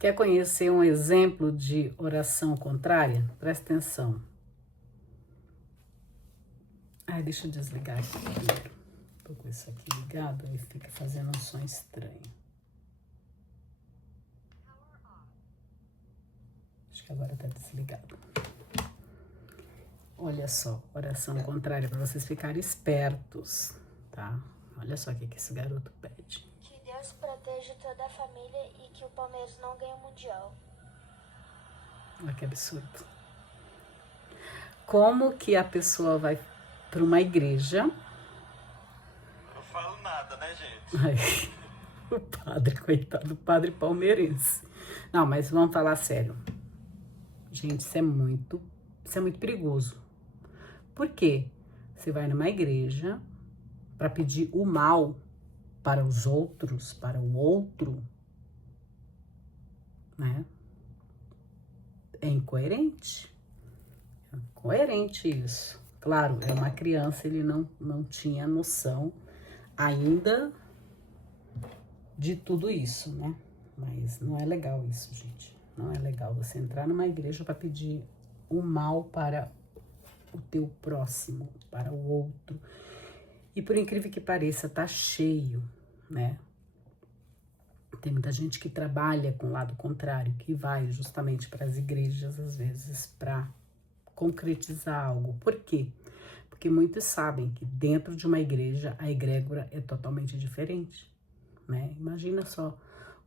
Quer conhecer um exemplo de oração contrária? Presta atenção. Ai, deixa eu desligar aqui primeiro. Tô com isso aqui ligado, aí fica fazendo um som estranho. Acho que agora tá desligado. Olha só, oração contrária para vocês ficarem espertos, tá? Olha só o que esse garoto pede. Que Deus proteja toda a família e que o Palmeiras não ganhe o Mundial. Olha que absurdo. Como que a pessoa vai para uma igreja? Não falo nada, né, gente? Ai, o padre, coitado, o padre palmeirense. Não, mas vamos falar sério. Gente, isso é muito perigoso. Por quê? Você vai numa igreja para pedir o mal para os outros, para o outro, né? É incoerente. É incoerente isso. Claro, é uma criança, ele não tinha noção ainda de tudo isso, né? Mas não é legal isso, gente. Não é legal você entrar numa igreja para pedir o mal para o teu próximo, para o outro. E por incrível que pareça, tá cheio, né? Tem muita gente que trabalha com o lado contrário, que vai justamente para as igrejas, às vezes, para concretizar algo. Por quê? Porque muitos sabem que dentro de uma igreja, a egrégora é totalmente diferente, né? Imagina só,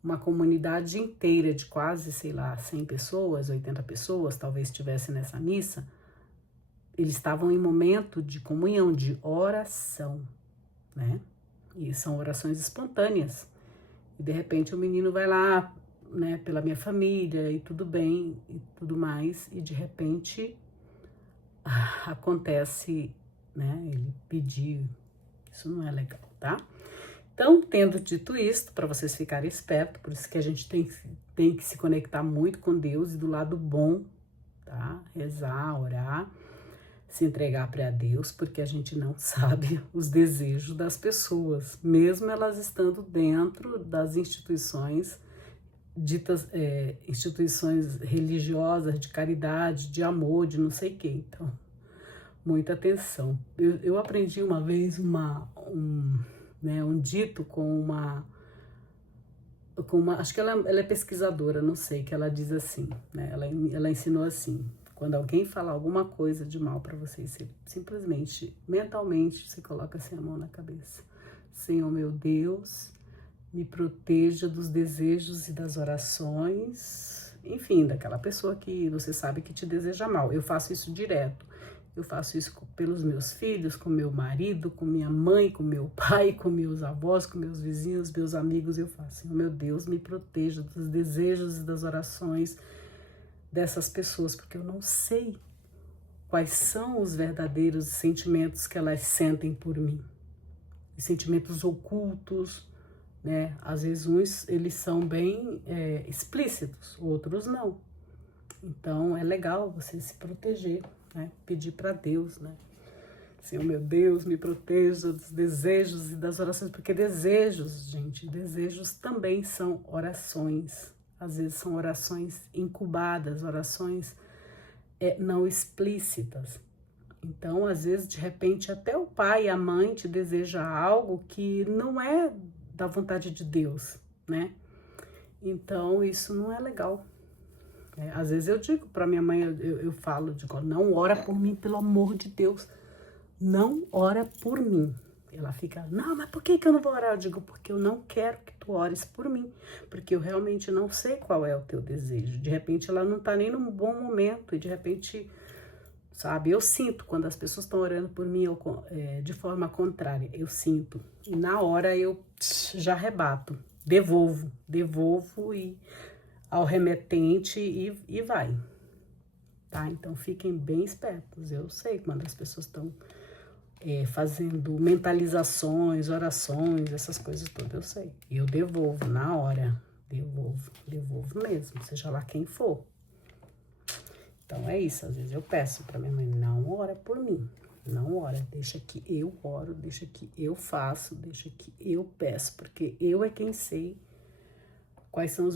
uma comunidade inteira de quase, sei lá, 100 pessoas, 80 pessoas, talvez estivesse nessa missa, eles estavam em momento de comunhão, de oração, né? E são orações espontâneas. E de repente o menino vai lá, né, pela minha família e tudo bem e tudo mais, e de repente acontece, né, ele pedir. Isso não é legal, tá? Então, tendo dito isso, para vocês ficarem espertos, por isso que a gente tem que se conectar muito com Deus e do lado bom, tá? Rezar, orar, se entregar para Deus, porque a gente não sabe os desejos das pessoas, mesmo elas estando dentro das instituições ditas instituições religiosas, de caridade, de amor, de não sei o que. Então, muita atenção. Eu aprendi uma vez um dito com uma, acho que ela é pesquisadora, não sei, que ela diz assim, né? Ela ensinou assim: quando alguém fala alguma coisa de mal para você simplesmente, mentalmente, você coloca assim a mão na cabeça. Senhor meu Deus, me proteja dos desejos e das orações, enfim, daquela pessoa que você sabe que te deseja mal. Eu faço isso direto. Eu faço isso pelos meus filhos, com meu marido, com minha mãe, com meu pai, com meus avós, com meus vizinhos, meus amigos. Eu faço, Senhor meu Deus, me proteja dos desejos e das orações dessas pessoas, porque eu não sei quais são os verdadeiros sentimentos que elas sentem por mim. Sentimentos ocultos, né? Às vezes uns eles são bem explícitos, outros não. Então é legal você se proteger, né? Pedir para Deus, né? Senhor meu Deus, me proteja dos desejos e das orações, porque desejos, gente, desejos também são orações. Às vezes são orações incubadas, orações não explícitas. Então, às vezes, de repente, até o pai e a mãe te desejam algo que não é da vontade de Deus, né? Então, isso não é legal. Às vezes eu digo para minha mãe, eu falo, digo, não ora por mim, pelo amor de Deus. Não ora por mim. Ela fica, não, mas por que eu não vou orar? Eu digo, porque eu não quero que tu ores por mim, porque eu realmente não sei qual é o teu desejo. De repente ela não tá nem num bom momento e de repente, sabe, eu sinto quando as pessoas estão orando por mim de forma contrária, eu sinto. E na hora eu já rebato, devolvo e ao remetente e vai, tá? Então fiquem bem espertos. Eu sei quando as pessoas estão fazendo mentalizações, orações, essas coisas todas, eu sei. E eu devolvo na hora, devolvo mesmo, seja lá quem for. Então é isso, às vezes eu peço para minha mãe, não ora por mim, não ora, deixa que eu oro, deixa que eu faço, deixa que eu peço, porque eu é quem sei quais são os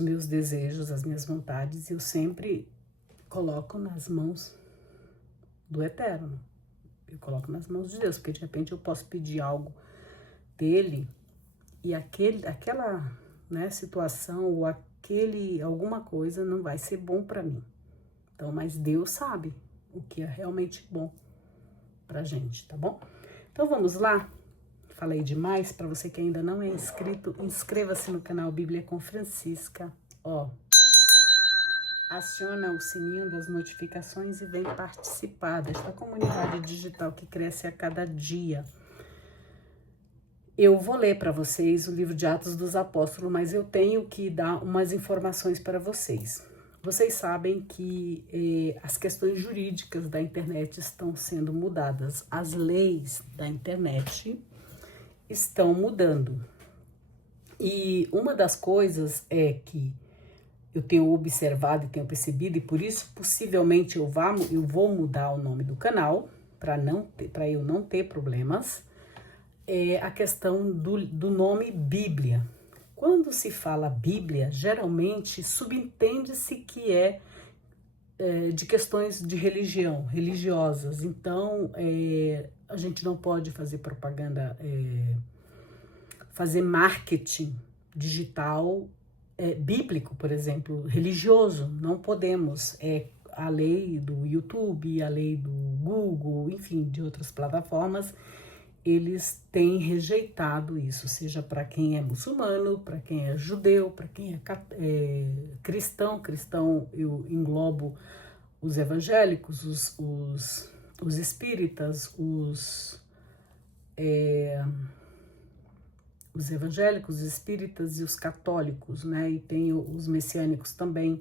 meus desejos, as minhas vontades, e eu sempre coloco nas mãos do Eterno. Eu coloco nas mãos de Deus, porque de repente eu posso pedir algo dele e aquela, né, situação ou alguma coisa não vai ser bom para mim. Então, mas Deus sabe o que é realmente bom pra gente, tá bom? Então vamos lá. Falei demais. Para você que ainda não é inscrito, inscreva-se no canal Bíblia com Francisca. Ó, aciona o sininho das notificações e vem participar desta comunidade digital que cresce a cada dia. Eu vou ler para vocês o livro de Atos dos Apóstolos, mas eu tenho que dar umas informações para vocês. Vocês sabem que as questões jurídicas da internet estão sendo mudadas. As leis da internet estão mudando. E uma das coisas é que eu tenho observado e tenho percebido, e por isso possivelmente eu vou mudar o nome do canal, para eu não ter problemas, é a questão do nome Bíblia. Quando se fala Bíblia, geralmente subentende-se que é de questões de religiosas. Então, a gente não pode fazer propaganda, fazer marketing digital bíblico, por exemplo, religioso. Não podemos. A lei do YouTube, a lei do Google, enfim, de outras plataformas, eles têm rejeitado isso, seja para quem é muçulmano, para quem é judeu, para quem é cristão. Cristão eu englobo os evangélicos, os espíritas, os evangélicos, os espíritas e os católicos, né? E tem os messiânicos também,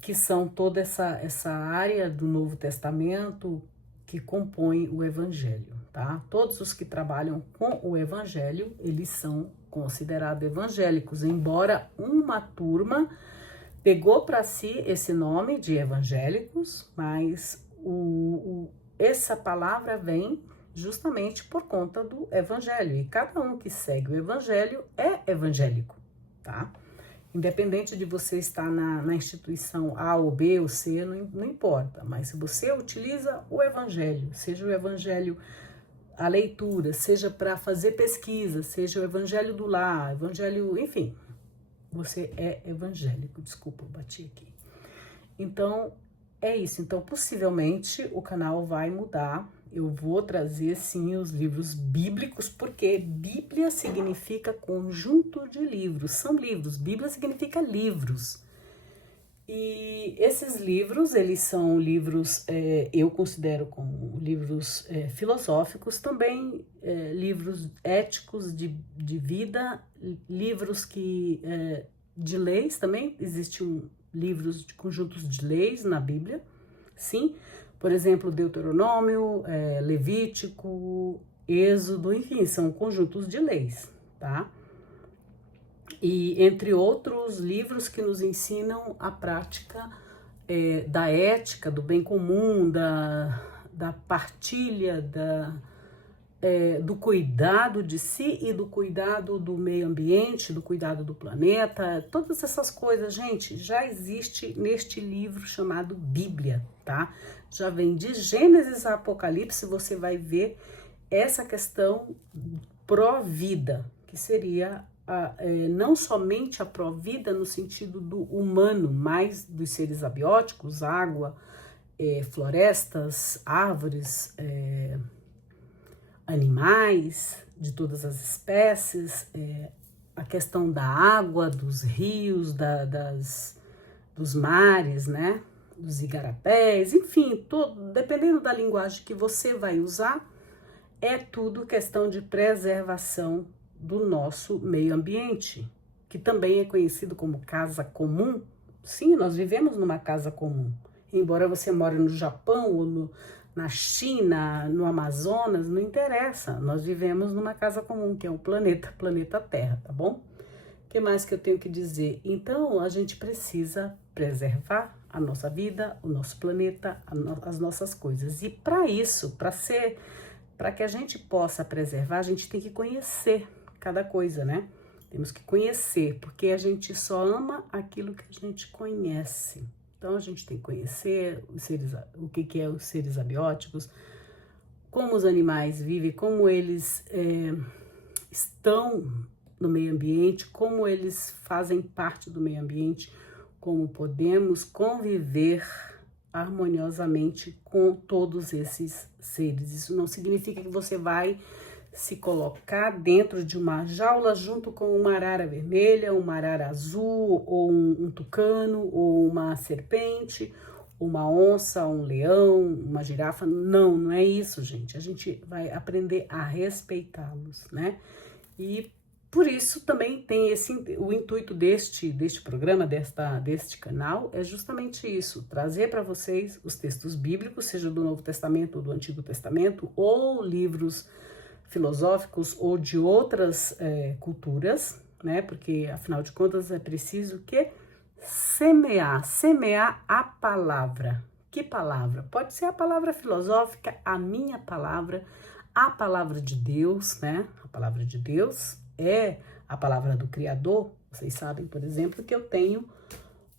que são toda essa área do Novo Testamento que compõe o Evangelho, tá? Todos os que trabalham com o Evangelho, eles são considerados evangélicos, embora uma turma pegou para si esse nome de evangélicos, mas essa palavra vem justamente por conta do Evangelho, e cada um que segue o Evangelho é evangélico, tá? Independente de você estar na instituição A ou B ou C, não importa, mas se você utiliza o Evangelho, seja o Evangelho, a leitura, seja para fazer pesquisa, seja o Evangelho do lar, Evangelho, enfim, você é evangélico. Desculpa, eu bati aqui. Então, é isso. Então, possivelmente, o canal vai mudar. Eu vou trazer, sim, os livros bíblicos, porque Bíblia significa conjunto de livros. São livros. Bíblia significa livros. E esses livros, eles são livros, eu considero como livros filosóficos, também livros éticos de vida, livros de leis também. Existem livros de conjuntos de leis na Bíblia, sim. Por exemplo, Deuteronômio, Levítico, Êxodo, enfim, são conjuntos de leis, tá? E entre outros livros que nos ensinam a prática da ética, do bem comum, da partilha, do cuidado de si e do cuidado do meio ambiente, do cuidado do planeta, todas essas coisas, gente, já existe neste livro chamado Bíblia, tá? Já vem de Gênesis a Apocalipse, você vai ver essa questão pró-vida, que seria não somente a pró-vida no sentido do humano, mas dos seres abióticos, água, florestas, árvores, animais de todas as espécies, a questão da água, dos rios, dos mares, né? Dos igarapés, enfim, dependendo da linguagem que você vai usar, é tudo questão de preservação do nosso meio ambiente, que também é conhecido como casa comum. Sim, nós vivemos numa casa comum. Embora você more no Japão ou na China, no Amazonas, não interessa. Nós vivemos numa casa comum, que é o planeta Terra, tá bom? O que mais que eu tenho que dizer? Então, a gente precisa preservar a nossa vida, o nosso planeta, as nossas coisas. E para isso, para que a gente possa preservar, a gente tem que conhecer cada coisa, né? Temos que conhecer, porque a gente só ama aquilo que a gente conhece. Então, a gente tem que conhecer o que é os seres abióticos, como os animais vivem, como eles estão no meio ambiente, como eles fazem parte do meio ambiente, como podemos conviver harmoniosamente com todos esses seres. Isso não significa que você vai se colocar dentro de uma jaula junto com uma arara vermelha, uma arara azul, ou um tucano, ou uma serpente, uma onça, um leão, uma girafa. Não, não é isso, gente. A gente vai aprender a respeitá-los, né? E por isso também tem o intuito deste programa, deste canal, é justamente isso, trazer para vocês os textos bíblicos, seja do Novo Testamento ou do Antigo Testamento, ou livros filosóficos ou de outras culturas, né? Porque, afinal de contas, é preciso que semear a palavra. Que palavra? Pode ser a palavra filosófica, a minha palavra, a palavra de Deus, né? A palavra de Deus é a palavra do Criador. Vocês sabem, por exemplo, que eu tenho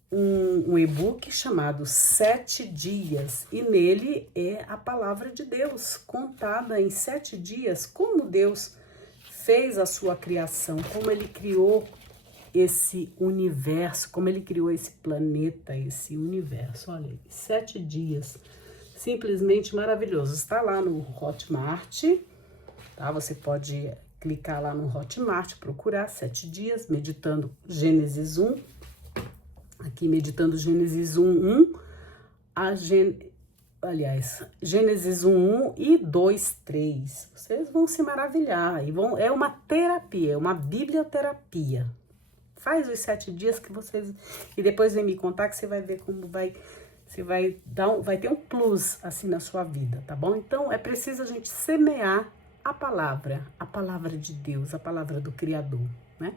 um e-book chamado 7 Dias, e nele é a palavra de Deus, contada em 7 dias, como Deus fez a sua criação, como ele criou esse universo, como ele criou esse planeta, esse universo. Olha aí, 7 dias, simplesmente maravilhoso. Está lá no Hotmart, tá? Você pode clicar lá no Hotmart, procurar 7 dias, meditando Gênesis 1, aqui meditando Gênesis 1:1, Gênesis 1:1 e 2:3. Vocês vão se maravilhar, é uma terapia, é uma biblioterapia. Faz os 7 dias que vocês, e depois vem me contar que você vai ver como vai ter um plus assim na sua vida, tá bom? Então é preciso a gente semear a palavra de Deus, a palavra do Criador, né?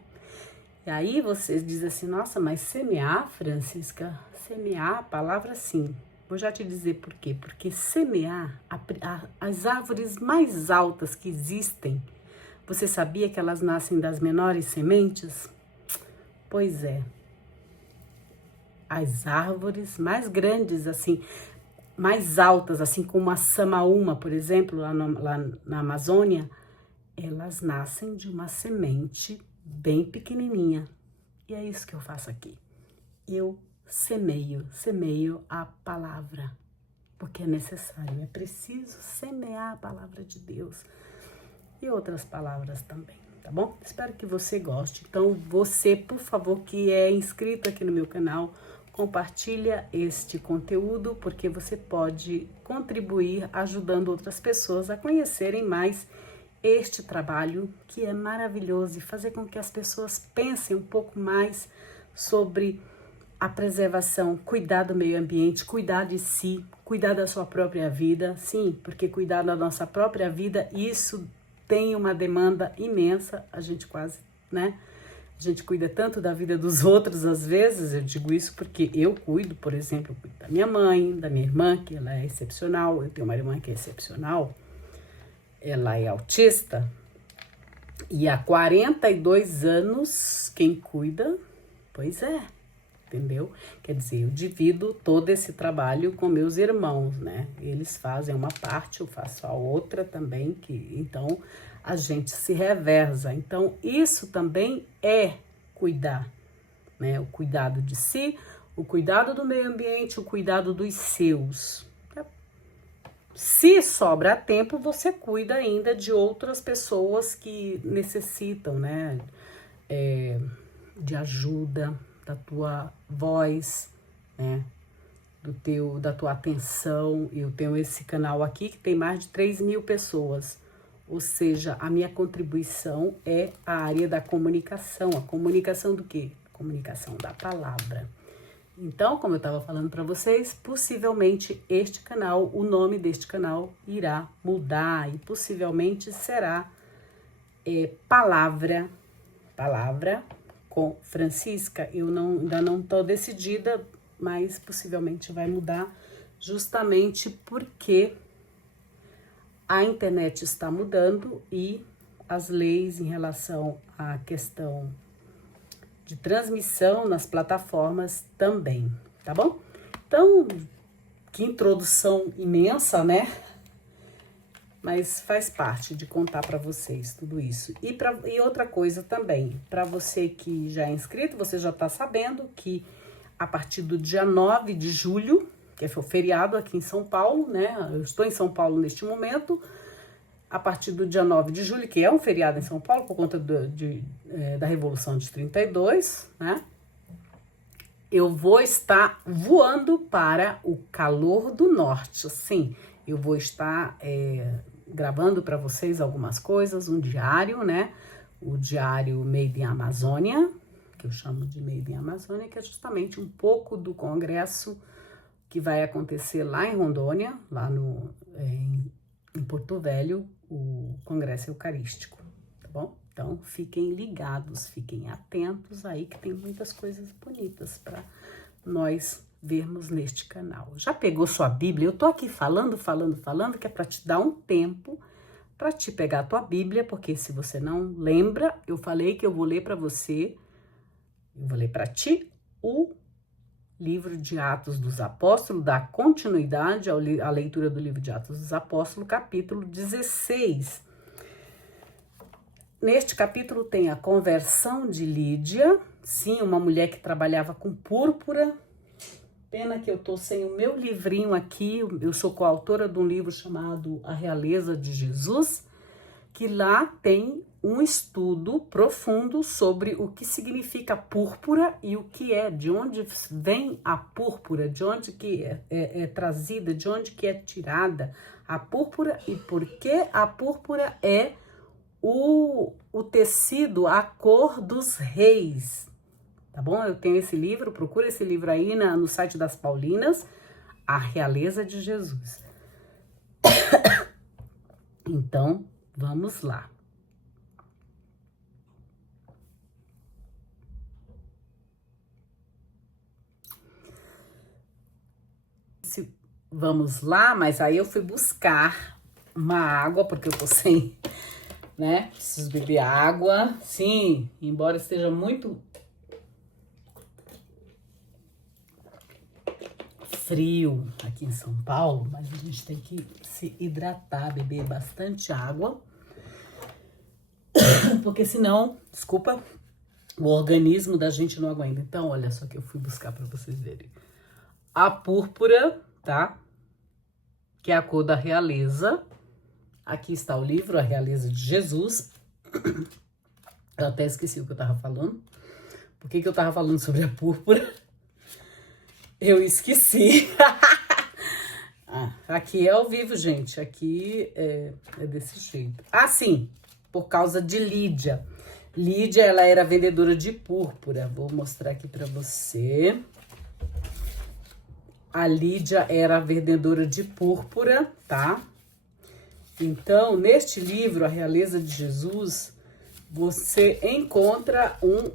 E aí vocês dizem assim, nossa, mas semear, Francisca, semear a palavra, sim. Vou já te dizer por quê. Porque semear as árvores mais altas que existem, você sabia que elas nascem das menores sementes? Pois é. As árvores mais grandes, assim, mais altas, assim como a samaúma, por exemplo, lá na Amazônia, elas nascem de uma semente bem pequenininha. E é isso que eu faço aqui. Eu semeio a palavra, porque é necessário, é preciso semear a palavra de Deus e outras palavras também, tá bom? Espero que você goste. Então, você, por favor, que é inscrito aqui no meu canal, compartilha este conteúdo, porque você pode contribuir ajudando outras pessoas a conhecerem mais este trabalho, que é maravilhoso, e fazer com que as pessoas pensem um pouco mais sobre a preservação, cuidar do meio ambiente, cuidar de si, cuidar da sua própria vida. Sim, porque cuidar da nossa própria vida, isso tem uma demanda imensa, a gente quase, né? A gente cuida tanto da vida dos outros, às vezes, eu digo isso porque eu cuido, por exemplo, eu cuido da minha mãe, da minha irmã, que ela é excepcional, eu tenho uma irmã que é excepcional, ela é autista, e há 42 anos quem cuida, pois é, entendeu? Quer dizer, eu divido todo esse trabalho com meus irmãos, né? Eles fazem uma parte, eu faço a outra também, então a gente se reversa. Então, isso também é cuidar, né? O cuidado de si, o cuidado do meio ambiente, o cuidado dos seus. Se sobra tempo, você cuida ainda de outras pessoas que necessitam, né? De ajuda, da tua voz, né? Da tua atenção. Eu tenho esse canal aqui que tem mais de 3.000 pessoas. Ou seja, a minha contribuição é a área da comunicação. A comunicação do quê? A comunicação da palavra. Então, como eu estava falando para vocês, possivelmente este canal, o nome deste canal irá mudar e possivelmente será Palavra com Francisca. Eu ainda não estou decidida, mas possivelmente vai mudar justamente porque a internet está mudando e as leis em relação à questão de transmissão nas plataformas também, tá bom? Então, que introdução imensa, né? Mas faz parte de contar para vocês tudo isso. E outra coisa também, para você que já é inscrito, você já tá sabendo que a partir do dia 9 de julho, que é o feriado aqui em São Paulo, né? Eu estou em São Paulo neste momento. A partir do dia 9 de julho, que é um feriado em São Paulo, por conta da Revolução de 32, né? Eu vou estar voando para o calor do norte. Sim, eu vou estar gravando para vocês algumas coisas, um diário, né? O diário Made in Amazônia, que eu chamo de Made in Amazônia, que é justamente um pouco do congresso que vai acontecer lá em Rondônia, lá em Porto Velho, o Congresso Eucarístico, tá bom? Então, fiquem ligados, fiquem atentos aí, que tem muitas coisas bonitas para nós vermos neste canal. Já pegou sua Bíblia? Eu tô aqui falando, que é para te dar um tempo para te pegar a tua Bíblia, porque se você não lembra, eu falei que eu vou ler para você, eu vou ler para ti o livro de Atos dos Apóstolos, dar continuidade à leitura do livro de Atos dos Apóstolos, capítulo 16. Neste capítulo tem a conversão de Lídia, sim, uma mulher que trabalhava com púrpura. Pena que eu tô sem o meu livrinho aqui, eu sou coautora de um livro chamado A Realeza de Jesus, que lá tem um estudo profundo sobre o que significa púrpura e o que é, de onde vem a púrpura, de onde que é trazida, de onde que é tirada a púrpura e por que a púrpura é o tecido, a cor dos reis, tá bom? Eu tenho esse livro, procura esse livro aí no site das Paulinas, A Realeza de Jesus. Então, vamos lá. Vamos lá, mas aí eu fui buscar uma água, porque eu tô sem, né? Preciso beber água. Sim, embora esteja muito frio aqui em São Paulo, mas a gente tem que se hidratar, beber bastante água, porque senão, desculpa, o organismo da gente não aguenta. Então, olha só que eu fui buscar para vocês verem. A púrpura, tá? Que é a cor da realeza. Aqui está o livro, A Realeza de Jesus. Eu até esqueci o que eu tava falando. Por que eu tava falando sobre a púrpura? Eu esqueci. Aqui é ao vivo, gente. Aqui é desse jeito. Ah, sim, por causa de Lídia. Lídia, ela era vendedora de púrpura. Vou mostrar aqui para você. A Lídia era vendedora de púrpura, tá? Então, neste livro, A Realeza de Jesus, você encontra um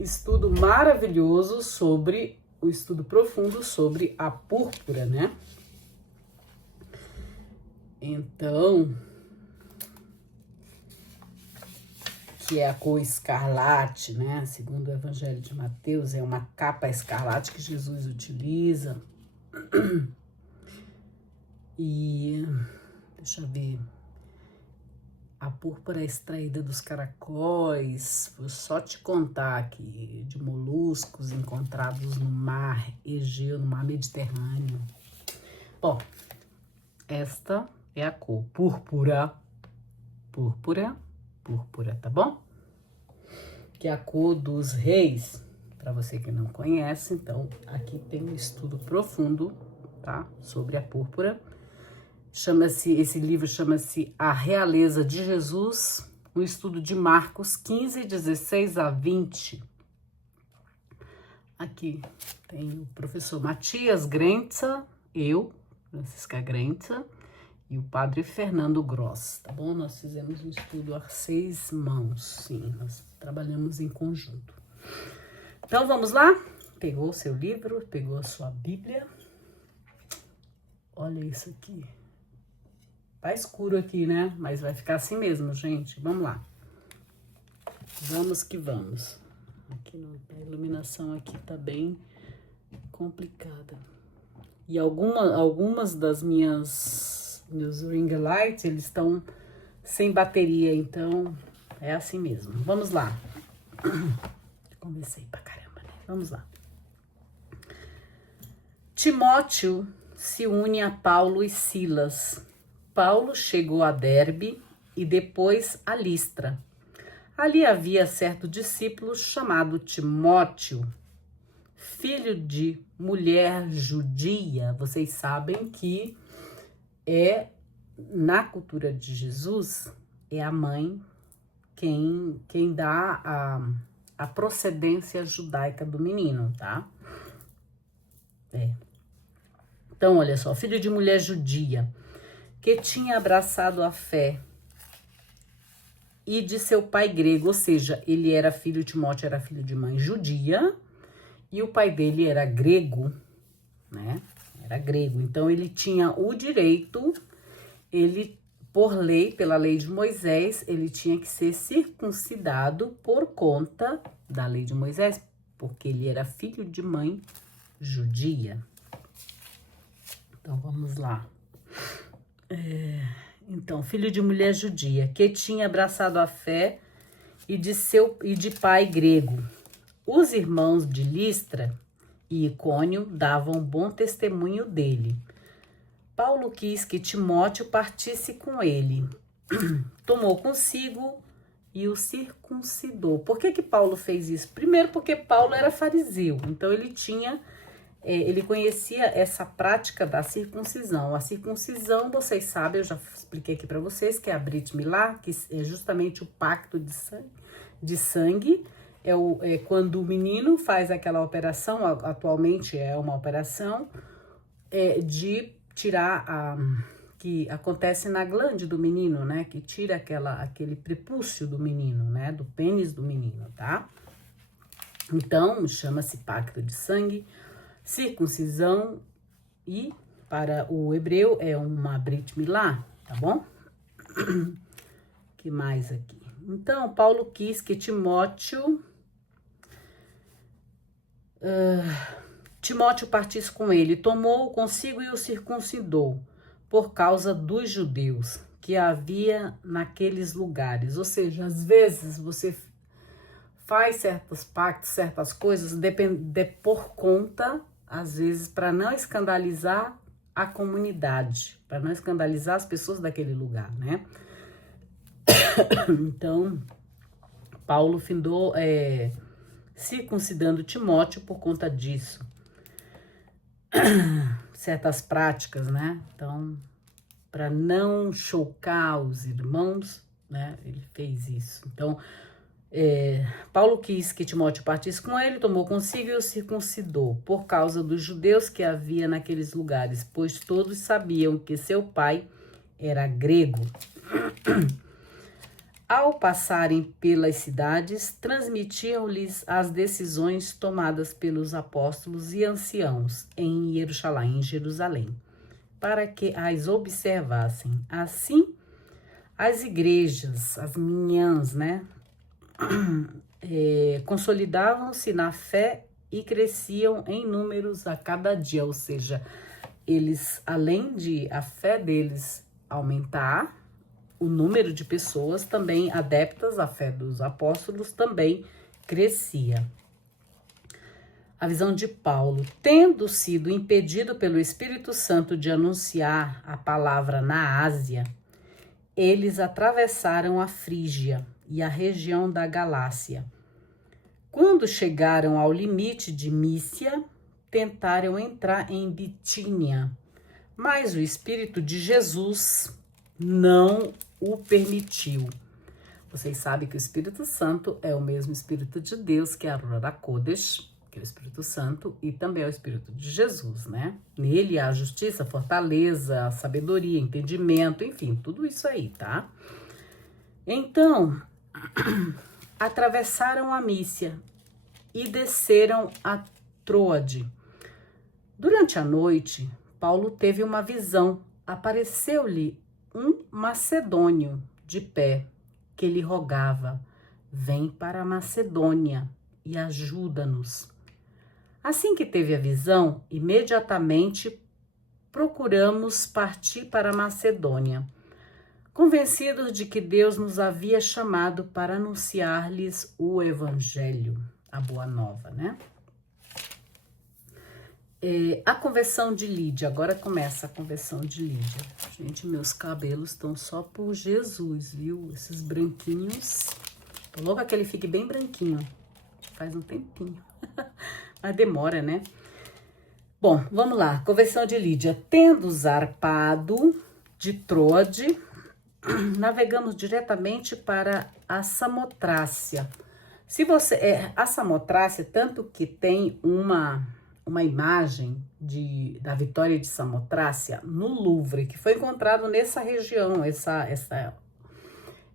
estudo maravilhoso sobre, um estudo profundo sobre a púrpura, né? Então, que é a cor escarlate, né? Segundo o Evangelho de Mateus, é uma capa escarlate que Jesus utiliza. E deixa eu ver. A púrpura é extraída dos caracóis. Vou só te contar aqui de moluscos encontrados no mar Egeu, no mar Mediterrâneo. Bom, esta é a cor púrpura. Púrpura, tá bom? Que é a cor dos reis. Para você que não conhece, então aqui tem um estudo profundo, tá? Sobre a púrpura. Esse livro chama-se A Realeza de Jesus, um estudo de Marcos 15, 16 a 20. Aqui tem o professor Matias Grenza, eu, Francisca Grenza, e o padre Fernando Gross, tá bom? Nós fizemos um estudo a 6 mãos, sim, nós trabalhamos em conjunto. Então, vamos lá? Pegou o seu livro, pegou a sua Bíblia. Olha isso aqui. Tá escuro aqui, né? Mas vai ficar assim mesmo, gente. Vamos lá. Vamos que vamos. Aqui não, a iluminação aqui tá bem complicada. E algumas das meus ring lights, eles estão sem bateria, então é assim mesmo. Vamos lá. Comecei pra caramba, né? Vamos lá. Timóteo se une a Paulo e Silas. Paulo chegou a Derbe e depois a Listra. Ali havia certo discípulo chamado Timóteo, filho de mulher judia. Vocês sabem que na cultura de Jesus, é a mãe quem dá a procedência judaica do menino, tá? Então, olha só, filho de mulher judia, que tinha abraçado a fé, e de seu pai grego, ou seja, Timóteo era filho de mãe judia, e o pai dele era grego, né? Era grego, então ele tinha o direito, por lei, pela lei de Moisés, ele tinha que ser circuncidado por conta da lei de Moisés, porque ele era filho de mãe judia. Então, vamos lá. Então, filho de mulher judia, que tinha abraçado a fé e de pai grego. Os irmãos de Listra e Icônio davam bom testemunho dele. Paulo quis que Timóteo partisse com ele. Tomou consigo e o circuncidou. Por que Paulo fez isso? Primeiro, porque Paulo era fariseu, então ele conhecia essa prática da circuncisão. A circuncisão, vocês sabem, eu já expliquei aqui para vocês, que é a Brit Milá, que é justamente o pacto de sangue. É quando o menino faz aquela operação, atualmente é uma operação de tirar que acontece na glande do menino, né? Que tira aquele prepúcio do menino, né? Do pênis do menino, tá? Então, chama-se pacto de sangue, circuncisão, e para o hebreu é uma Brit Milá, tá bom? Que mais aqui? Então, Paulo quis que Timóteo partisse com ele, tomou-o consigo e o circuncidou, por causa dos judeus que havia naqueles lugares. Ou seja, às vezes você faz certos pactos, certas coisas, por conta, às vezes, para não escandalizar a comunidade, para não escandalizar as pessoas daquele lugar, né? Então, Paulo findou circuncidando Timóteo por conta disso. Certas práticas, né? Então, para não chocar os irmãos, né? Ele fez isso. Então, Paulo quis que Timóteo partisse com ele, tomou consigo e o circuncidou, por causa dos judeus que havia naqueles lugares, pois todos sabiam que seu pai era grego. Ao passarem pelas cidades, transmitiam-lhes as decisões tomadas pelos apóstolos e anciãos em Jerusalém, para que as observassem. Assim, as igrejas, as minhãs, né, consolidavam-se na fé e cresciam em números a cada dia, ou seja, eles, além de a fé deles aumentar, o número de pessoas também adeptas à fé dos apóstolos também crescia. A visão de Paulo: tendo sido impedido pelo Espírito Santo de anunciar a palavra na Ásia, eles atravessaram a Frígia e a região da Galácia. Quando chegaram ao limite de Mísia, tentaram entrar em Bitínia, mas o Espírito de Jesus não o permitiu. Vocês sabem que o Espírito Santo é o mesmo Espírito de Deus, que é a Ruach HaKodesh, que é o Espírito Santo, e também é o Espírito de Jesus, né? Nele há justiça, fortaleza, sabedoria, entendimento, enfim, tudo isso aí, tá? Então, atravessaram a Mísia e desceram a Troade. Durante a noite, Paulo teve uma visão. Apareceu-lhe um macedônio de pé, que lhe rogava: vem para a Macedônia e ajuda-nos. Assim que teve a visão, imediatamente procuramos partir para a Macedônia, convencidos de que Deus nos havia chamado para anunciar-lhes o Evangelho, a Boa Nova, né? A conversão de Lídia, agora começa a conversão de Lídia. Gente, meus cabelos estão só por Jesus, viu? Esses branquinhos. Tô louca que ele fique bem branquinho. Faz um tempinho. Mas demora, né? Bom, vamos lá. Conversão de Lídia. Tendo zarpado de Troade, navegamos diretamente para a Samotrácia. Se você a Samotrácia, tanto que tem uma imagem da Vitória de Samotrácia no Louvre, que foi encontrado nessa região. Essa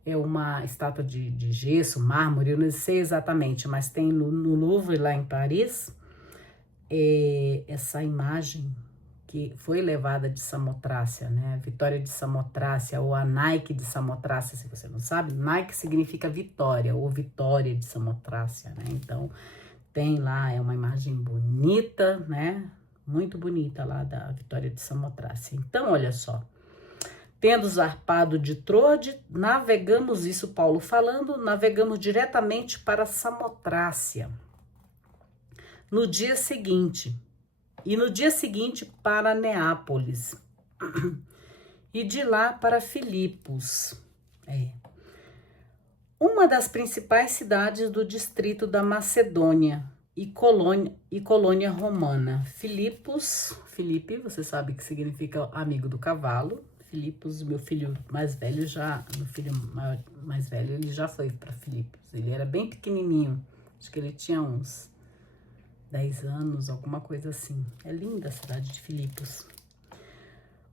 é uma estátua de gesso, mármore, eu não sei exatamente, mas tem no Louvre, lá em Paris, essa imagem que foi levada de Samotrácia, né? Vitória de Samotrácia, ou a Nike de Samotrácia, se você não sabe. Nike significa vitória, ou Vitória de Samotrácia, né? Então, tem lá, é uma imagem bonita, né? Muito bonita lá da Vitória de Samotrácia. Então, olha só. Tendo zarpado de Troade, navegamos, isso Paulo falando, navegamos diretamente para Samotrácia. No dia seguinte, para Neápolis. E de lá para Filipos. Uma das principais cidades do distrito da Macedônia e colônia romana. Filipe, você sabe que significa amigo do cavalo. Filipos, meu filho mais velho ele já foi para Filipos. Ele era bem pequenininho, acho que ele tinha uns 10 anos, alguma coisa assim. É linda a cidade de Filipos.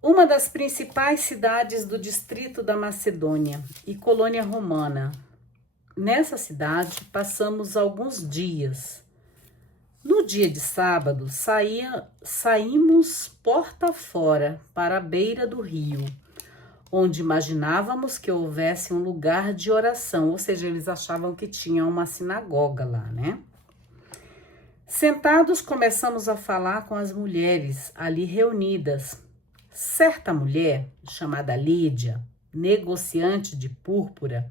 Uma das principais cidades do distrito da Macedônia e colônia romana. Nessa cidade passamos alguns dias. No dia de sábado, saímos porta fora para a beira do rio, onde imaginávamos que houvesse um lugar de oração, ou seja, eles achavam que tinha uma sinagoga lá, né? Sentados, começamos a falar com as mulheres ali reunidas. Certa mulher, chamada Lídia, negociante de púrpura,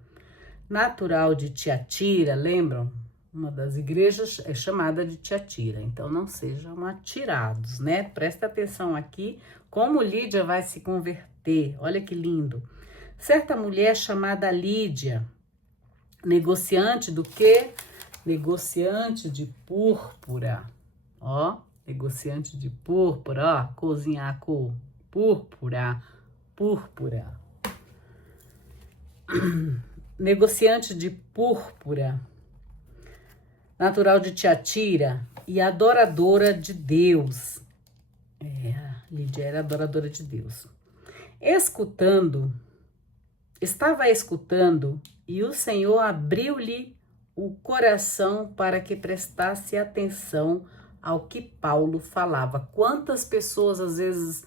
natural de Tiatira, lembram? Uma das igrejas é chamada de Tiatira, então não sejam atirados, né? Presta atenção aqui como Lídia vai se converter, olha que lindo. Certa mulher chamada Lídia, negociante do quê? Negociante de púrpura, ó, negociante de púrpura, ó, cozinhar com púrpura. Negociante de púrpura, natural de Tiatira e adoradora de Deus. Lídia era adoradora de Deus. Estava escutando e o Senhor abriu-lhe o coração para que prestasse atenção ao que Paulo falava. Quantas pessoas às vezes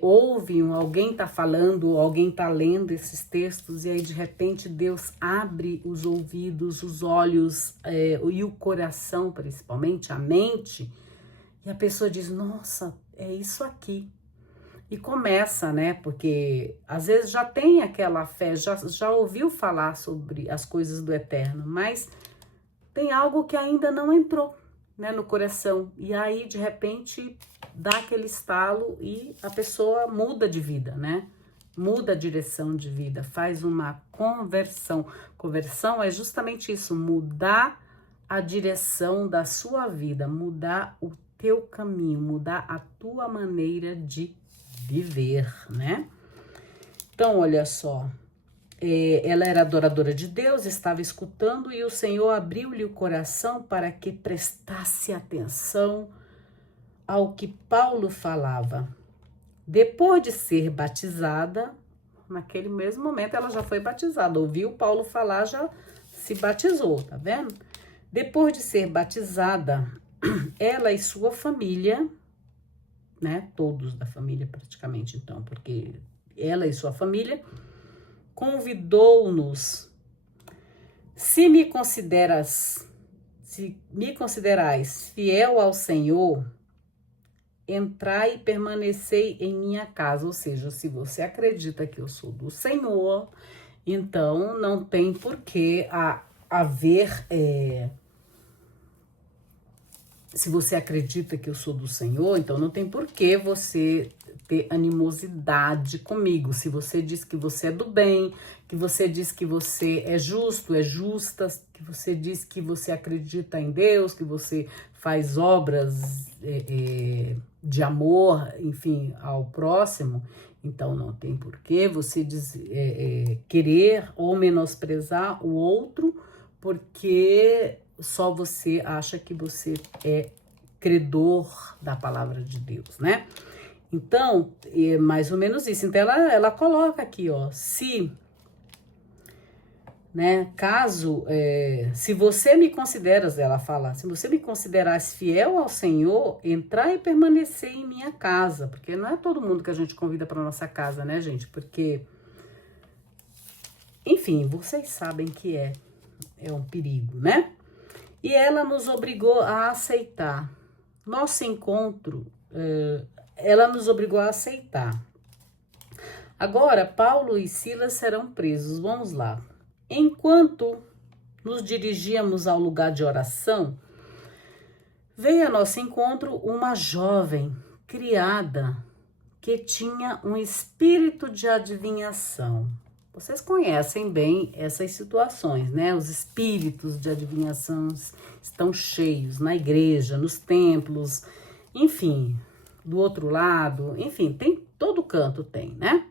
ouvem, alguém tá falando, alguém tá lendo esses textos e aí de repente Deus abre os ouvidos, os olhos e o coração, principalmente a mente, e a pessoa diz, nossa, é isso aqui. E começa, né, porque às vezes já tem aquela fé, já ouviu falar sobre as coisas do eterno, mas tem algo que ainda não entrou, né, no coração, e aí de repente dá aquele estalo e a pessoa muda de vida, né? Muda a direção de vida, faz uma conversão. Conversão é justamente isso, mudar a direção da sua vida, mudar o teu caminho, mudar a tua maneira de viver, né? Então, olha só, ela era adoradora de Deus, estava escutando e o Senhor abriu-lhe o coração para que prestasse atenção ao que Paulo falava. Depois de ser batizada, naquele mesmo momento ela já foi batizada, ouviu Paulo falar, já se batizou, tá vendo? Depois de ser batizada, ela e sua família, né, todos da família praticamente então, porque ela e sua família, convidou-nos, se me consideras se me considerais fiel ao Senhor, entrai e permanecei em minha casa. Ou seja, se você acredita que eu sou do Senhor, então não tem por que haver... se você acredita que eu sou do Senhor, então não tem por que você ter animosidade comigo. Se você diz que você é do bem, que você diz que você é justo, é justa, que você diz que você acredita em Deus, que você faz obras de amor, enfim, ao próximo, então não tem por que você querer ou menosprezar o outro, porque só você acha que você é credor da palavra de Deus, né? Então, é mais ou menos isso. Então, ela coloca aqui, ó, se, né, caso, se você me consideras, ela fala, se você me considerasse fiel ao Senhor, entrar e permanecer em minha casa, porque não é todo mundo que a gente convida para nossa casa, né, gente? Porque, enfim, vocês sabem que é um perigo, né? E ela nos obrigou a aceitar. Nosso encontro, ela nos obrigou a aceitar. Agora, Paulo e Silas serão presos. Vamos lá. Enquanto nos dirigíamos ao lugar de oração, veio a nosso encontro uma jovem criada que tinha um espírito de adivinhação. Vocês conhecem bem essas situações, né? Os espíritos de adivinhação estão cheios na igreja, nos templos, enfim, do outro lado, enfim, tem todo canto tem, né?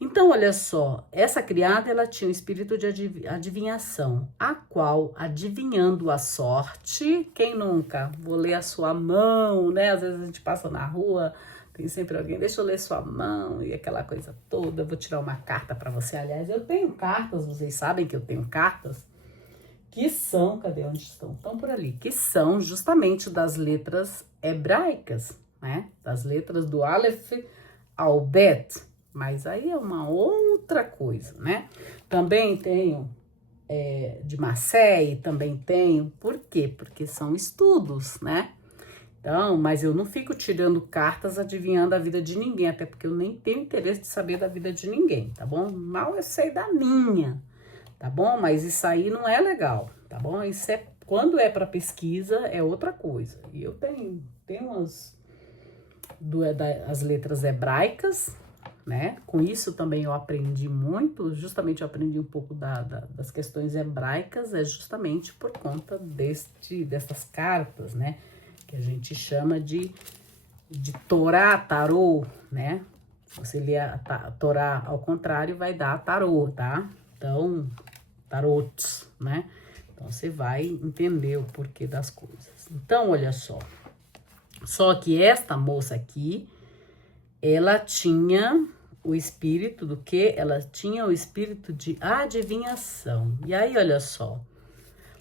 Então, olha só, essa criada, ela tinha um espírito de adivinhação, a qual, adivinhando a sorte, quem nunca? Vou ler a sua mão, né? Às vezes a gente passa na rua, tem sempre alguém, deixa eu ler sua mão e aquela coisa toda, eu vou tirar uma carta para você. Aliás, eu tenho cartas, vocês sabem que eu tenho cartas, que são, cadê onde estão? Estão por ali, que são justamente das letras hebraicas, né? Das letras do Aleph ao Bet, mas aí é uma outra coisa, né? Também tenho de Marseille, também tenho, por quê? Porque são estudos, né? Então, mas eu não fico tirando cartas adivinhando a vida de ninguém, até porque eu nem tenho interesse de saber da vida de ninguém, tá bom? Mal eu sei da minha, tá bom? Mas isso aí não é legal, tá bom? Isso quando é para pesquisa, é outra coisa. E eu tenho as letras hebraicas, né? Com isso também eu aprendi muito, justamente eu aprendi um pouco das questões hebraicas, justamente por conta dessas cartas, né? Que a gente chama de Torá, tarô, né? Se você ler a Torá ao contrário, vai dar tarô, tá? Então, tarots, né? Então, você vai entender o porquê das coisas. Então, olha só. Só que esta moça aqui, ela tinha o espírito do quê? Ela tinha o espírito de adivinhação. E aí, olha só.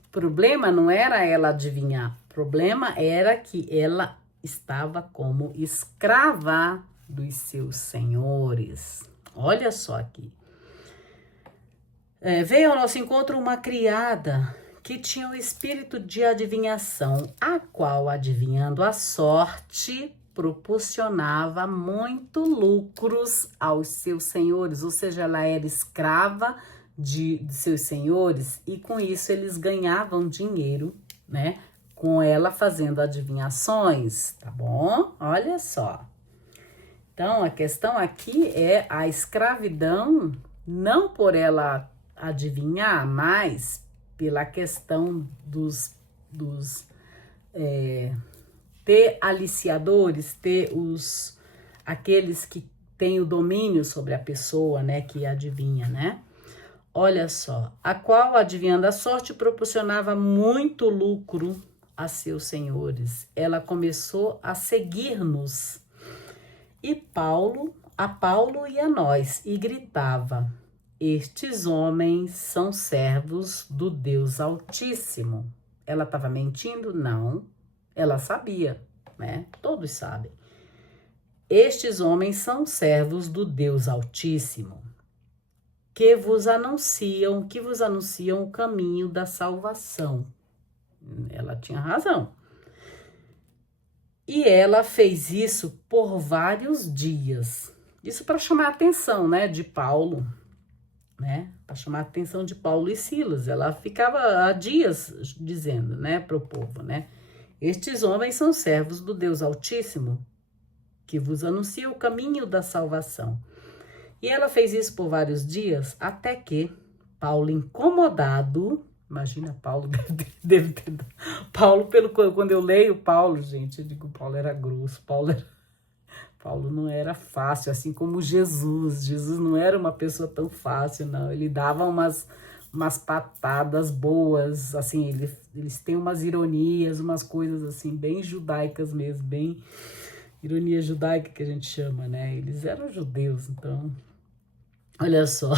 O problema não era ela adivinhar. O problema era que ela estava como escrava dos seus senhores. Olha só aqui. Veio ao nosso encontro uma criada que tinha o espírito de adivinhação, a qual, adivinhando a sorte, proporcionava muito lucros aos seus senhores. Ou seja, ela era escrava de seus senhores e com isso eles ganhavam dinheiro, né? Com ela fazendo adivinhações, tá bom? Olha só. Então, a questão aqui é a escravidão, não por ela adivinhar, mas pela questão dos ter aliciadores, ter aqueles que têm o domínio sobre a pessoa, né, que adivinha, né? Olha só, a qual, adivinhando a sorte, proporcionava muito lucro a seus senhores. Ela começou a seguir-nos, a Paulo e a nós, e gritava: estes homens são servos do Deus Altíssimo. Ela estava mentindo? Não, ela sabia, né? Todos sabem. Estes homens são servos do Deus Altíssimo, que vos anunciam o caminho da salvação. Ela tinha razão. E ela fez isso por vários dias. Isso para chamar a atenção, né, de Paulo, né? Para chamar a atenção de Paulo e Silas. Ela ficava há dias dizendo, né, para o povo, né? Estes homens são servos do Deus Altíssimo, que vos anuncia o caminho da salvação. E ela fez isso por vários dias, até que Paulo, incomodado, imagina, Paulo deve ter Paulo, quando eu leio Paulo, gente, eu digo, Paulo era grosso, Paulo não era fácil, assim como Jesus. Jesus não era uma pessoa tão fácil, não. Ele dava umas patadas boas, assim, eles têm umas ironias, umas coisas assim, bem judaicas mesmo, bem ironia judaica que a gente chama, né? Eles eram judeus, então, olha só.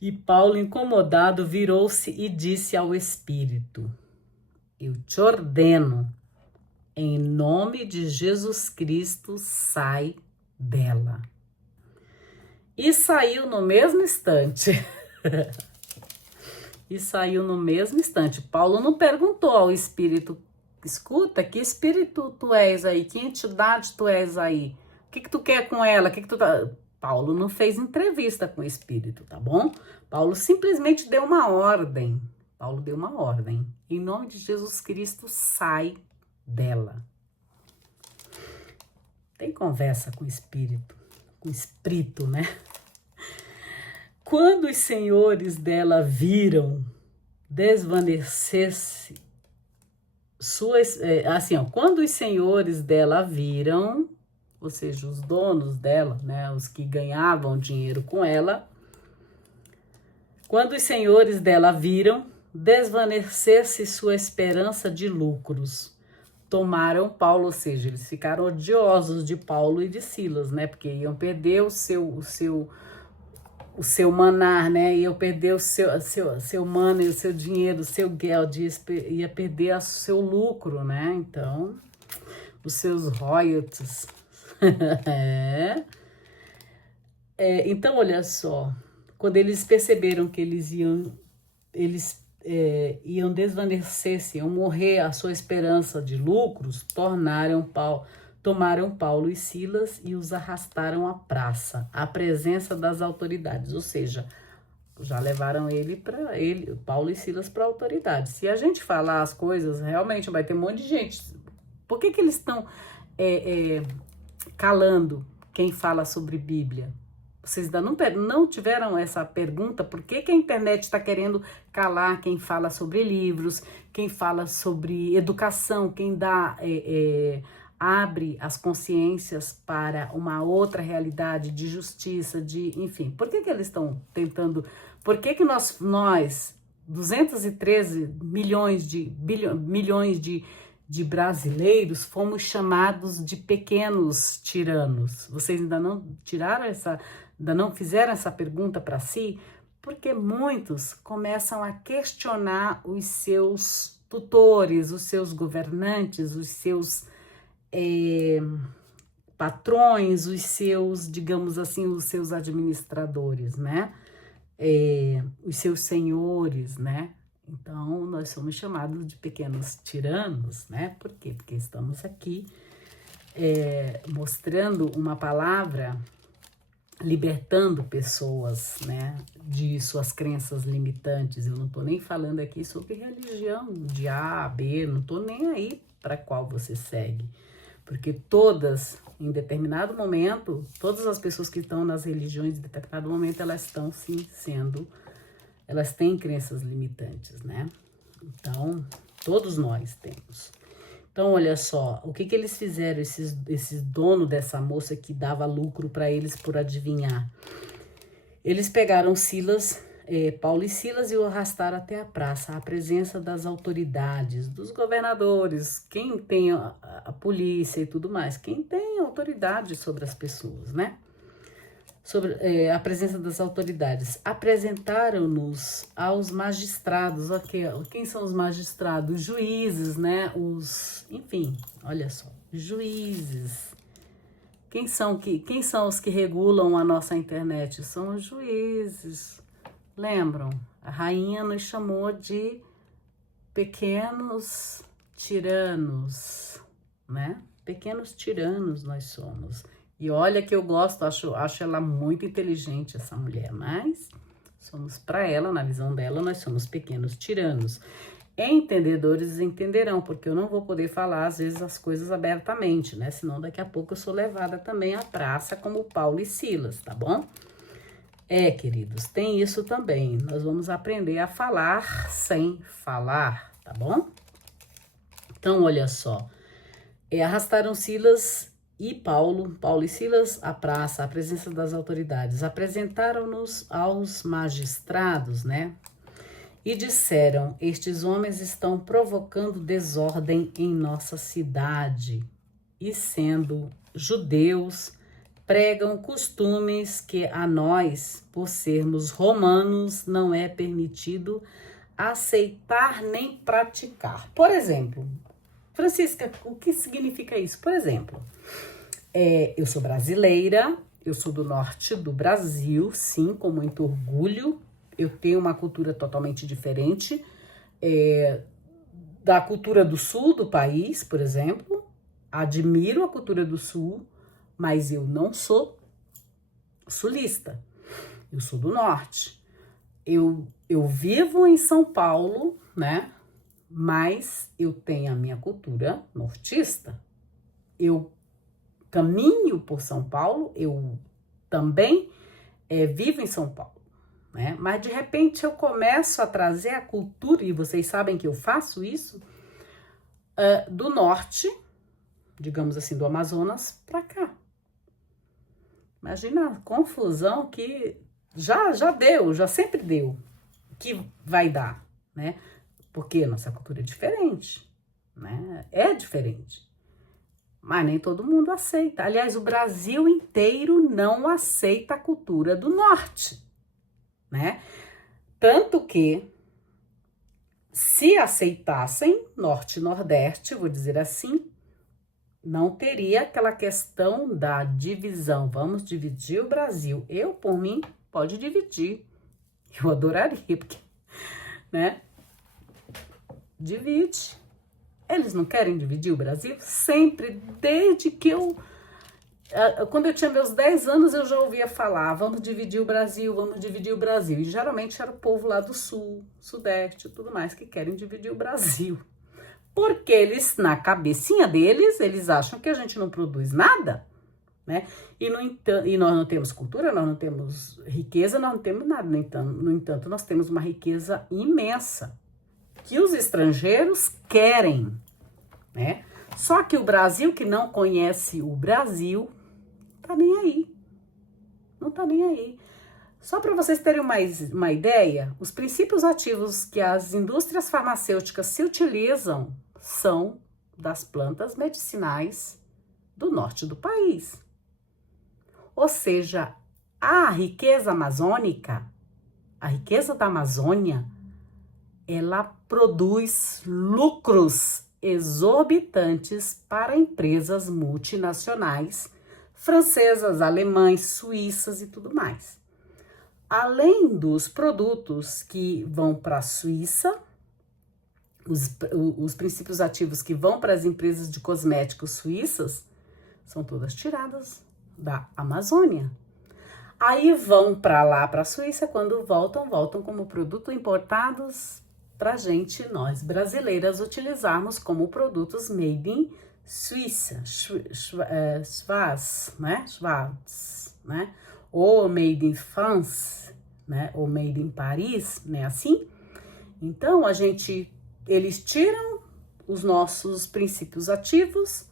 E Paulo, incomodado, virou-se e disse ao Espírito: eu te ordeno, em nome de Jesus Cristo, sai dela. E saiu no mesmo instante. E saiu no mesmo instante. Paulo não perguntou ao Espírito: escuta, que espírito tu és aí? Que entidade tu és aí? O que tu quer com ela? O que tu tá... Paulo não fez entrevista com o Espírito, tá bom? Paulo simplesmente deu uma ordem. Paulo deu uma ordem. Em nome de Jesus Cristo, sai dela. Tem conversa com o Espírito, né? Quando os senhores dela viram desvanecer-se quando os senhores dela viram, ou seja, os donos dela, né, os que ganhavam dinheiro com ela, quando os senhores dela viram desvanecer-se sua esperança de lucros, tomaram Paulo, ou seja, eles ficaram odiosos de Paulo e de Silas, né, porque iam perder o seu maná, né, iam perder o seu money, o seu dinheiro, o seu geld, ia perder o seu lucro, né, então, os seus royalties. Então, olha só, quando eles perceberam que eles iam desvanecer-se, iam morrer a sua esperança de lucros, tomaram Paulo e Silas e os arrastaram à praça, à presença das autoridades, ou seja, já levaram Paulo e Silas para a autoridade. Se a gente falar as coisas, realmente vai ter um monte de gente. Por que eles estão calando quem fala sobre Bíblia? Vocês ainda não tiveram essa pergunta? Por que a internet está querendo calar quem fala sobre livros, quem fala sobre educação, quem abre as consciências para uma outra realidade de justiça, enfim. Por que eles estão tentando? Por que nós 213 milhões de brasileiros fomos chamados de pequenos tiranos? Vocês ainda não fizeram essa pergunta para si? Porque muitos começam a questionar os seus tutores, os seus governantes, os seus patrões, os seus, digamos assim, os seus administradores, né? Os seus senhores, né? Então, nós somos chamados de pequenos tiranos, né? Por quê? Porque estamos aqui mostrando uma palavra, libertando pessoas, né? De suas crenças limitantes. Eu não estou nem falando aqui sobre religião de A, B, não estou nem aí para qual você segue. Porque em determinado momento, todas as pessoas que estão nas religiões, em determinado momento, elas estão sim elas têm crenças limitantes, né? Então, todos nós temos. Então, olha só, o que eles fizeram, esses donos dessa moça que dava lucro para eles por adivinhar? Eles pegaram Paulo e Silas e o arrastaram até a praça, à presença das autoridades, dos governadores, quem tem a polícia e tudo mais, quem tem autoridade sobre as pessoas, né? Sobre a presença das autoridades. Apresentaram-nos aos magistrados. Okay, quem são os magistrados? Juízes, né? Enfim, olha só, juízes. Quem são os que regulam a nossa internet? São os juízes. Lembram? A rainha nos chamou de pequenos tiranos, né? Pequenos tiranos nós somos. E olha que eu gosto, acho ela muito inteligente, essa mulher, mas somos, para ela, na visão dela, nós somos pequenos tiranos. Entendedores entenderão, porque eu não vou poder falar, às vezes, as coisas abertamente, né? Senão, daqui a pouco, eu sou levada também à praça, como Paulo e Silas, tá bom? Queridos, tem isso também. Nós vamos aprender a falar sem falar, tá bom? Então, olha só. Arrastaram Silas e Paulo e Silas à praça, à presença das autoridades. Apresentaram-nos aos magistrados, né? E disseram: estes homens estão provocando desordem em nossa cidade e, sendo judeus, pregam costumes que a nós, por sermos romanos, não é permitido aceitar nem praticar. Por exemplo, Francisca, o que significa isso? Por exemplo, eu sou brasileira, eu sou do norte do Brasil, sim, com muito orgulho. Eu tenho uma cultura totalmente diferente da cultura do sul do país, por exemplo. Admiro a cultura do sul, mas eu não sou sulista. Eu sou do norte. Eu vivo em São Paulo, né? Mas eu tenho a minha cultura nortista. Eu caminho por São Paulo, eu também vivo em São Paulo. Né? Mas de repente eu começo a trazer a cultura, e vocês sabem que eu faço isso, do norte, digamos assim, do Amazonas, para cá. Imagina a confusão que já sempre deu, que vai dar, né? Porque nossa cultura é diferente, né? É diferente. Mas nem todo mundo aceita. Aliás, o Brasil inteiro não aceita a cultura do norte. Né? Tanto que, se aceitassem norte e nordeste, vou dizer assim, não teria aquela questão da divisão. Vamos dividir o Brasil. Eu, por mim, pode dividir. Eu adoraria, porque, né? Divide. Eles não querem dividir o Brasil? Sempre, desde que quando eu tinha meus 10 anos, eu já ouvia falar, vamos dividir o Brasil, vamos dividir o Brasil. E geralmente era o povo lá do sul, sudeste e tudo mais que querem dividir o Brasil. Porque eles, na cabecinha deles, eles acham que a gente não produz nada, né? E nós não temos cultura, nós não temos riqueza, nós não temos nada. No entanto, nós temos uma riqueza imensa que os estrangeiros querem, né? Só que o Brasil, que não conhece o Brasil, tá nem aí. Não tá nem aí. Só para vocês terem uma ideia, os princípios ativos que as indústrias farmacêuticas se utilizam são das plantas medicinais do norte do país. Ou seja, a riqueza amazônica, a riqueza da Amazônia, ela produz lucros exorbitantes para empresas multinacionais, francesas, alemães, suíças e tudo mais. Além dos produtos que vão para a Suíça, os princípios ativos que vão para as empresas de cosméticos suíças são todas tiradas da Amazônia. Aí vão para lá, para a Suíça, quando voltam como produto importados para nós brasileiras, utilizarmos como produtos made in Suíça, Schwarz, né? Ou made in France, né? Ou made in Paris, né? Assim. Então, eles tiram os nossos princípios ativos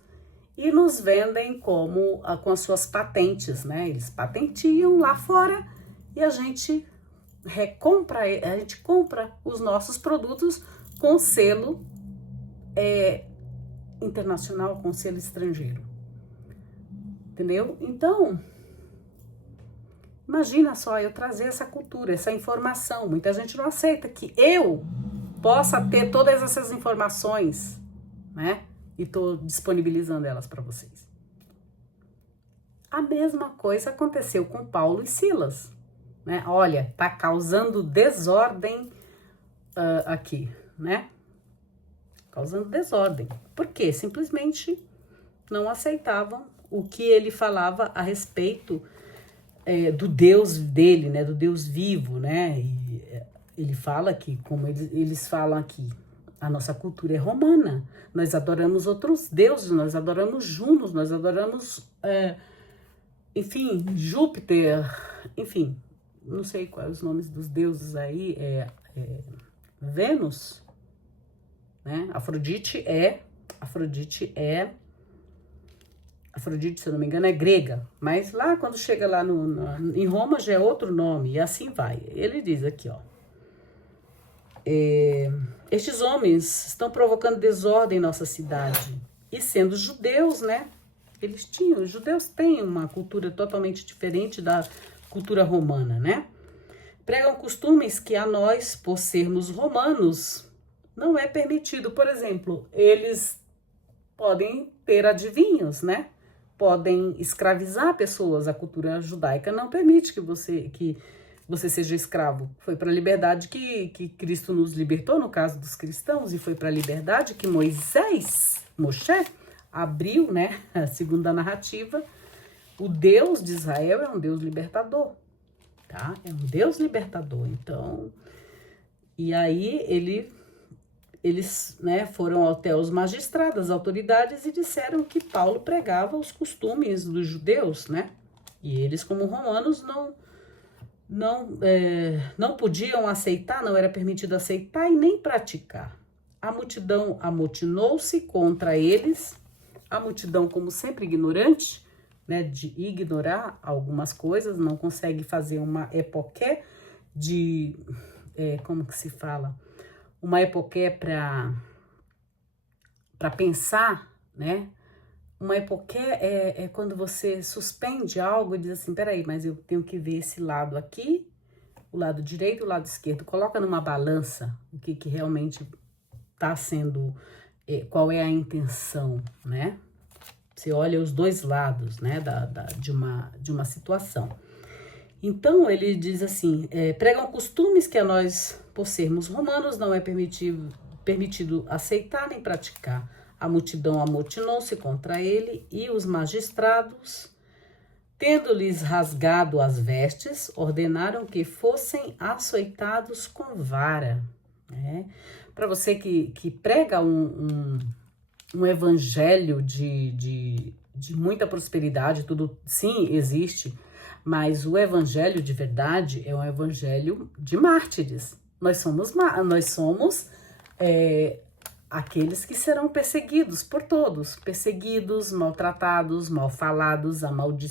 e nos vendem com as suas patentes, né? Eles patentiam lá fora e a gente compra os nossos produtos com selo internacional, com selo estrangeiro. Entendeu? Então, imagina só eu trazer essa cultura, essa informação. Muita gente não aceita que eu possa ter todas essas informações, né? E tô disponibilizando elas para vocês. A mesma coisa aconteceu com Paulo e Silas, né? Olha, tá causando desordem aqui, né? causando desordem. Por quê? Simplesmente não aceitavam o que ele falava a respeito do Deus dele, né? Do Deus vivo, né? E ele fala que, como eles falam aqui, a nossa cultura é romana. Nós adoramos outros deuses, nós adoramos Junos, nós adoramos, enfim, Júpiter, enfim, não sei quais os nomes dos deuses aí, Vênus, né? Afrodite, se eu não me engano, é grega, mas lá quando chega lá em Roma já é outro nome, e assim vai. Ele diz aqui, ó, estes homens estão provocando desordem em nossa cidade, e sendo judeus, né, os judeus têm uma cultura totalmente diferente da cultura romana, né, pregam costumes que a nós, por sermos romanos, não é permitido. Por exemplo, eles podem ter adivinhos, né? Podem escravizar pessoas. A cultura judaica não permite que você seja escravo. Foi para a liberdade que Cristo nos libertou, no caso dos cristãos, e foi para a liberdade que Moshe, abriu, né? Segundo a narrativa, o Deus de Israel é um Deus libertador, tá? É um Deus libertador. Então, e aí eles, né, foram até os magistrados, as autoridades, e disseram que Paulo pregava os costumes dos judeus, né? E eles, como romanos, não podiam aceitar, não era permitido aceitar e nem praticar. A multidão amotinou-se contra eles, a multidão, como sempre, ignorante, né, de ignorar algumas coisas, não consegue fazer uma epoqué de, como que se fala? Uma epoqué para pensar, né? Uma epoqué é quando você suspende algo e diz assim, peraí, mas eu tenho que ver esse lado aqui, o lado direito, o lado esquerdo. Coloca numa balança o que realmente está sendo, qual é a intenção, né? Você olha os dois lados, né, de uma situação. Então, ele diz assim, pregam costumes que a nós, por sermos romanos, não é permitido aceitar nem praticar. A multidão amotinou-se contra ele e os magistrados, tendo-lhes rasgado as vestes, ordenaram que fossem açoitados com vara. Né? Para você que prega um evangelho de muita prosperidade, tudo sim existe, mas o evangelho de verdade é um evangelho de mártires. Nós somos aqueles que serão perseguidos por todos, perseguidos, maltratados, mal falados, amaldiçoados,